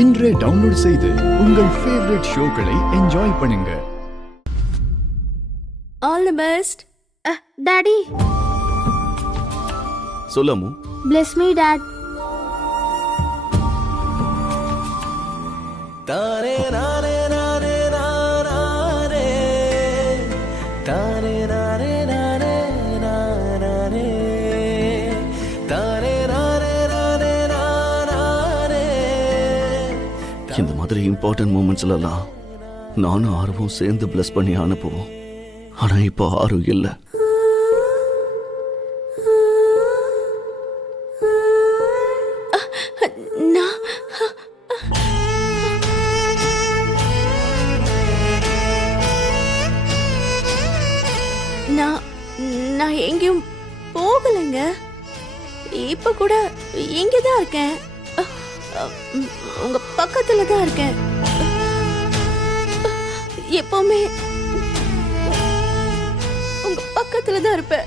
இன்றே டவுன்லோட் செய்து உங்கள் ஃபேவரட் ஷோக்களை என்ஜாய் பண்ணுங்க. All the best. டாடி சொல்லமு. bless me dad. தாரே நாரே நாரே நாரே தாரே நாரே நாரே நாரே தாரே நாரே நாரே நாரே. இந்த மாதிரி இம்பார்ட்டன்ட் மூமெண்ட்ஸ்லாம் நானும் ஆர்வம் சேர்ந்து பிளஸ் பண்ணி அனுப்புவோம். ஆனா இப்போ ஆர்வம் இல்லை. நான் எங்கேயும் போகலைங்க. இப்ப கூட இங்கதான் இருக்கேன். உங்க பக்கத்துல தான் இருக்கேன். எப்பவுமே உங்க பக்கத்துல தான் இருப்பேன்.